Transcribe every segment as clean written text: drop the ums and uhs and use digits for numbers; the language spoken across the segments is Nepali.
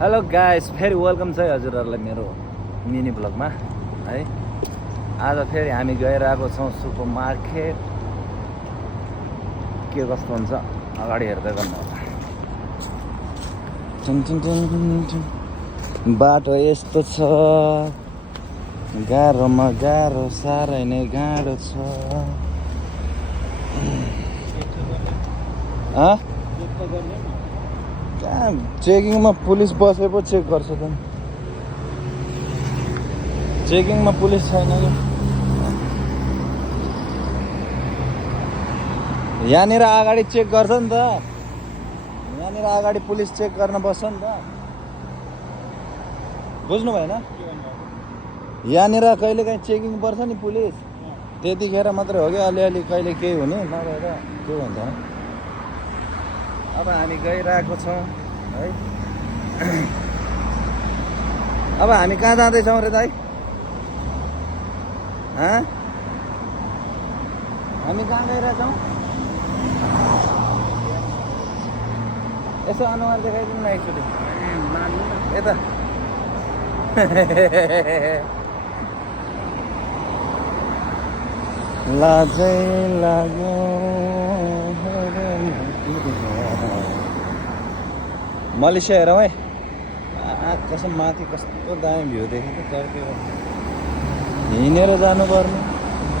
हेलो गाइस, फेरि वेलकम छ हजुरहरूलाई मेरो मिनी ब्लगमा है। आज फेरि हामी गइरहेको छौँ सुपर मार्केट। के कस्तो हुन्छ अगाडि हेर्दै गर्नु होला। बाटो यस्तो छ, गाह्रोमा गाह्रो, साह्रै नै गाह्रो छ। कहाँ चेकिङमा पुलिस बसे पो चेक गर्छ त। चेकिङमा पुलिस छैन नि। यहाँनिर अगाडि चेक गर्छ नि त। यहाँनिर अगाडि पुलिस चेक गर्न बस्छ नि त। बुझ्नु भएन? यहाँनिर कहिले काहीँ चेकिङ पर्छ नि पुलिस, त्यतिखेर मात्रै हो कि अलिअलि कहिले केही हुने, नभएर के हुन्छ। अब हामी गइरहेको छौँ है। अब हामी कहाँ जाँदैछौँ रे दाइ? हामी कहाँ गइरहेछौँ? यसो अनुहार देखाइदिनु न एकचोटि यता। लाजै लाग्यो मलेसिया हेरौँ है। कसम माथि कस्तो दामी भ्यू देखेको चर्केको। हिँडेर जानुपर्ने,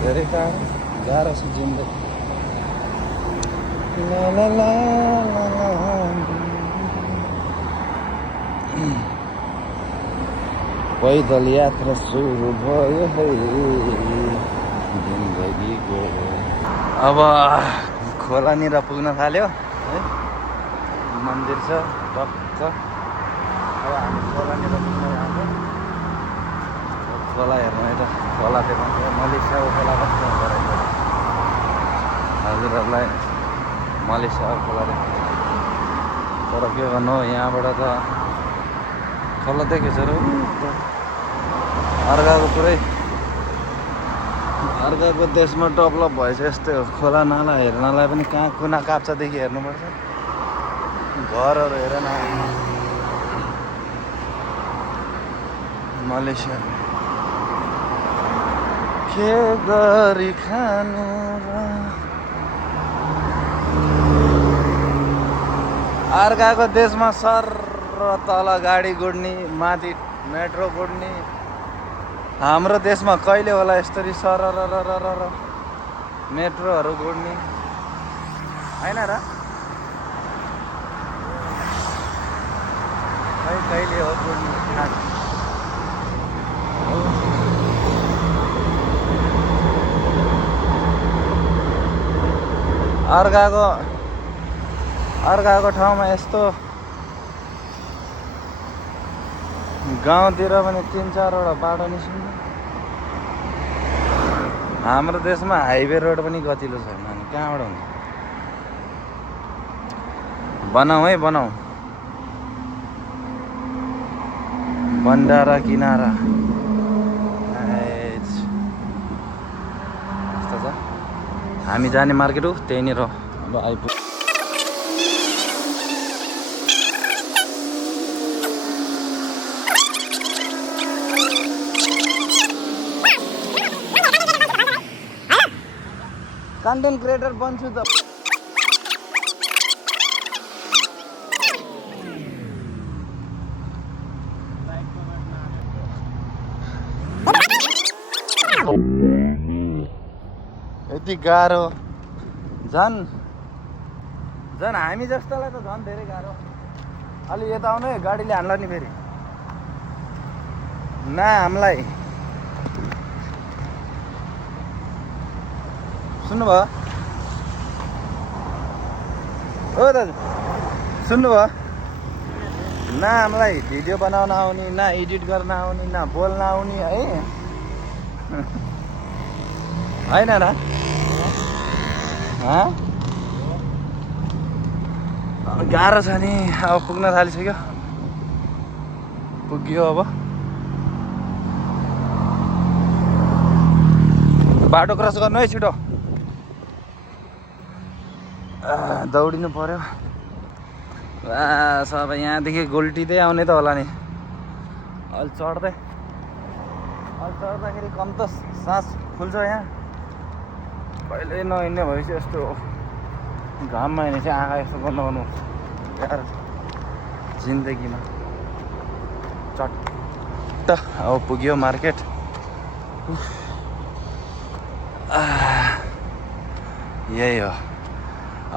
धेरै टाढो, गाह्रो छ जिन्दगी। पैदल यात्रा सुरु भयो है जिन्दगीको। अब खोलानिर पुग्न थाल्यो है। मन्दिर छ टक्क। अब हामी खोलानिर पुग्न जान्छौँ। खोला हेर्नु है त, खोला देखाउँछ। मलेसियाको खोला कस्तो हुँदो रहेछ हजुरहरूलाई। मलेसियाको खोला देखाउँछ। तर के गर्नु, यहाँबाट त खोला देखेछ र अर्काको देशमा डेभलप भएछ। यस्तै हो, खोला नाला हेर्नलाई पनि कहाँ कुना काप्चादेखि हेर्नुपर्छ। घरहरू हेर न मलेसिया। के गरी खानु र अर्काको देशमा सर तल गाडी गुड्ने, माथि मेट्रो गुड्ने। हाम्रो देशमा कहिले होला यस्तरी सर र मेट्रोहरू गुड्ने होइन र? कहिले हो गुड्ने? अर्काको ठाउँमा यस्तो गाउँतिर पनि 3-4वटा बाटो निस्किन्छ। हाम्रो देशमा हाइवे रोड पनि गतिलो छैन। अनि कहाँबाट हुन्छ? बनाऊ है, बनाऊ। बन्डारा किनारा यस्तो छ। हामी जाने मार्केट हो त्यहीँनिर। अब आइपुग्यो। कन्टेन्ट क्रिएटर बन्छु त। यति गाह्रो, झन् हामी जस्तालाई त झन् धेरै गाह्रो। अलि यता आउनु है, गाडीले हान्ला नि फेरि न हामीलाई। सुन्नुभयो? हो दाजु सुन्नुभयो? न हामीलाई भिडियो बनाउन आउने, न एडिट गर्न आउने, न बोल्न आउने है। होइन र? गाह्रो छ नि। अब पुग्न थालिसक्यो। पुग्यो। अब बाटो क्रस गर्नु है छिटो। दौडिनु पर्यो। बास अब यहाँदेखि गोल्टिँदै आउने त होला नि। अहिले चढ्दाखेरि कम त सास फुल्छ यहाँ। कहिले नहिँड्ने भएपछि यस्तो घाममा हिँड्ने चाहिँ आँखा यस्तो बन्द गर्नुपर्छ यार जिन्दगीमा। चट्ट अब पुग्यो मार्केट। यही हो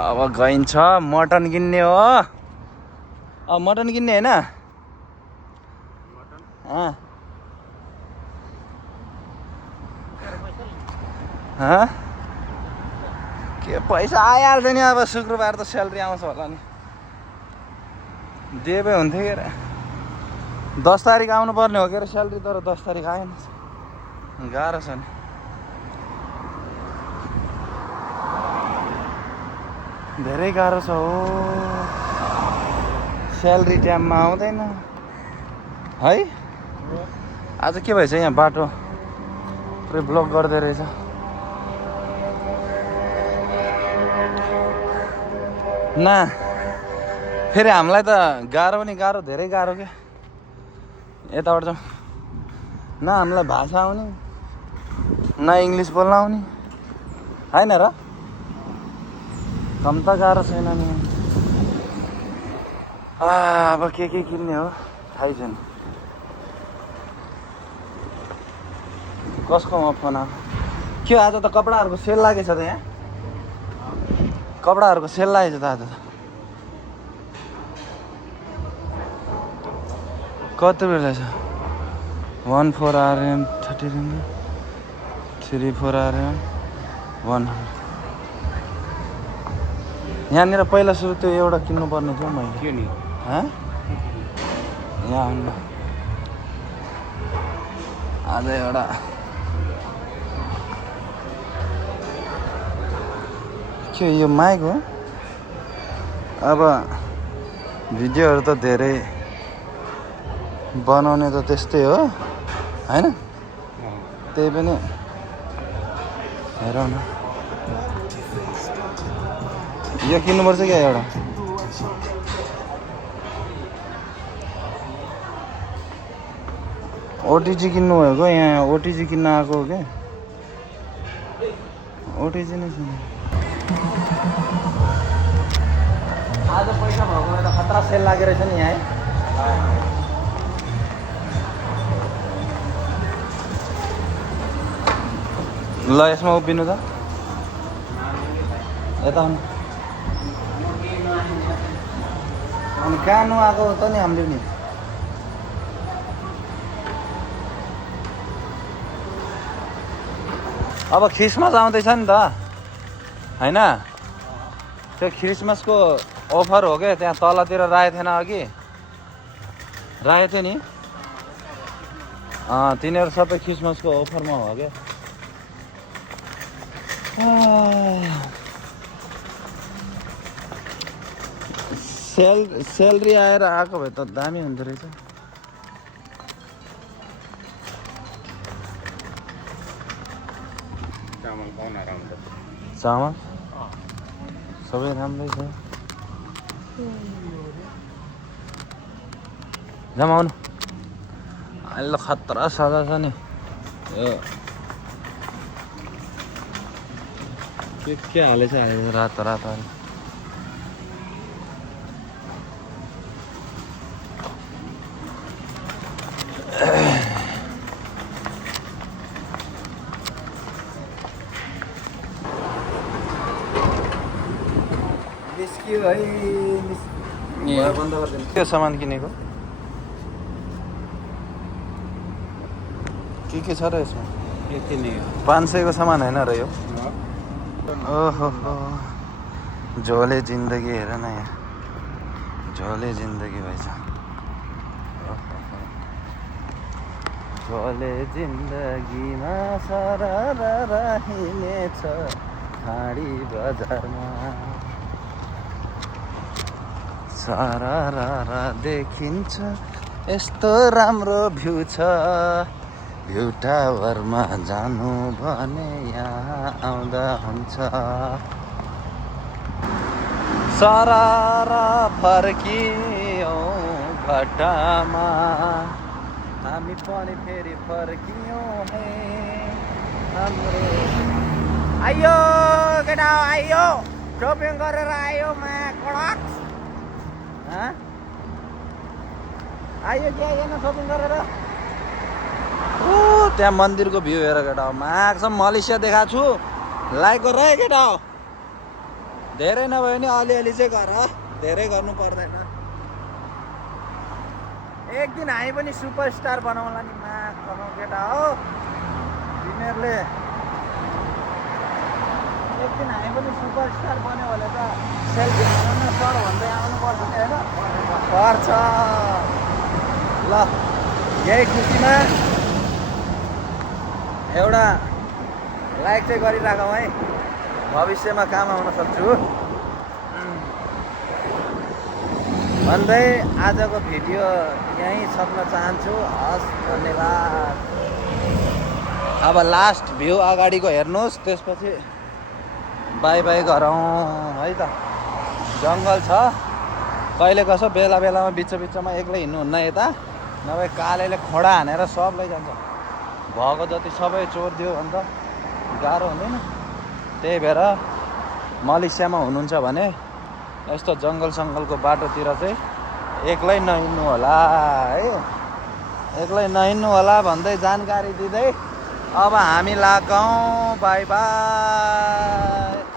अब गइन्छ मटन किन्ने हो। अब मटन किन्ने होइन के पैसा आइहाल्छ नि। अब शुक्रबार त स्यालेरी आउँछ होला नि। देवे हुन्थ्यो के अरे 10 तारिक आउनु पर्ने हो के अरे स्यालेरी, तर 10 तारिक आएन। गाह्रो छ नि। धेरै गाह्रो छ हो। स्यालेरी टाइममा आउँदैन है। आज के भएछ यहाँ बाटो पुरै ब्लक गर्दै रहेछ। ना फेरि हामीलाई त गाह्रो पनि गाह्रो, धेरै गाह्रो क्या। यताबाट जाउँ न, हामीलाई भाषा आउने न, इङ्ग्लिस बोल्न आउने होइन र। कम त गाह्रो छैन नि। अब के किन्ने हो थाहै छैन। कसकोमा फोन आयो के? आज त कपडाहरूको सेल लागेछ त यहाँ। कपडाहरूको सेल लागेछ त आज त। कति बेला छ? 14 RM 30 रुपियाँ, 34 RM 100। यहाँनिर पहिला सुरु त्यो एउटा किन्नु पर्ने थियो मैले। के नि यहाँ आउनु आज एउटा के यो माइक हो। अब भिडियोहरू त धेरै बनाउने त त्यस्तै हो होइन। त्यही पनि हेरौँ न। यो किन्नुपर्छ क्या एउटा। ओटिजी किन्नु भएको यहाँ। ओटिजी किन्न आएको हो क्या। ओटिजी नै किन्नु। आज पैसा भएको त खतरा सेल लागेर रहेछ नि यहाँ है। ल यसमा उभिनु त। यता आउनु। अनि कहाँ नआएको त नि हामीले नि। अब क्रिसमस आउँदैछ नि त होइन। त्यो क्रिसमसको अफर हो क्या। त्यहाँ तलतिर राखेको थिएन अघि, राखेको थियो नि। तिनीहरू सबै क्रिसमसको अफरमा हो क्या। स्यालेरी आएर आएको भए त दामी हुँदो रहेछ। चामल सबै राम्रै छ। जमाउनु अहिले खतरा सजा छ नि। यो के हालेछ रातो रातो। के सामान किनेको के छ र यसमा? 500 को सामान होइन र यो? ओहो झोले जिन्दगी हेर न यहाँ। झोले जिन्दगी भएछ। झोले जिन्दगीमा सरर हिँडेछ ठाडी बजारमा। सरर देखिन्छ यस्तो राम्रो भ्यू छ। भ्यू टावरमा जानु भने यहाँ आउँदा हुन्छ। सरर फर्कियौँ घटामा हामी पनि फेरि फर्कियौँ है हाम्रो आइयो केटा आइयो सपिङ गरेर आयो मा कडक आइयो के आइएन सपिङ गरेर त्यहाँ मन्दिरको भ्यू हेर केटा मार्क्सम्म मलेसिया देखाएको छु लाइक गर है केटा धेरै नभए पनि अलिअलि चाहिँ गर धेरै गर्नु पर्दैन एक दिन हामी पनि सुपरस्टार बनाउला नि मा केटा हो तिमीहरूले एक दिन हामी पनि सुपरस्टार बन्यो भने त सेल्फी खान सर भन्दै आउनुपर्छ नि होइन पर्छ ल यही खुसीमा एउटा लाइक चाहिँ गरिराखौँ है भविष्यमा काम आउन सक्छु भन्दै आजको भिडियो यहीँ सक्न चाहन्छु हस् धन्यवाद अब लास्ट भ्यू अगाडिको हेर्नुहोस् त्यसपछि बाई बाई गरौँ है त जङ्गल छ कहिले कसो बेला बेलामा बिचमा एक्लै हिँड्नुहुन्न यता नभए कालेले खोडा हानेर सब लैजान्छ भएको जति सबै चोरिदियो भने त गाह्रो हुँदैन त्यही भएर मलेसियामा हुनुहुन्छ भने यस्तो जङ्गलसङ्गलको बाटोतिर चाहिँ एक्लै नहिँड्नु होला है एक्लै नहिँड्नु होला भन्दै जानकारी दिँदै अब हामी लागौँ बाई बाई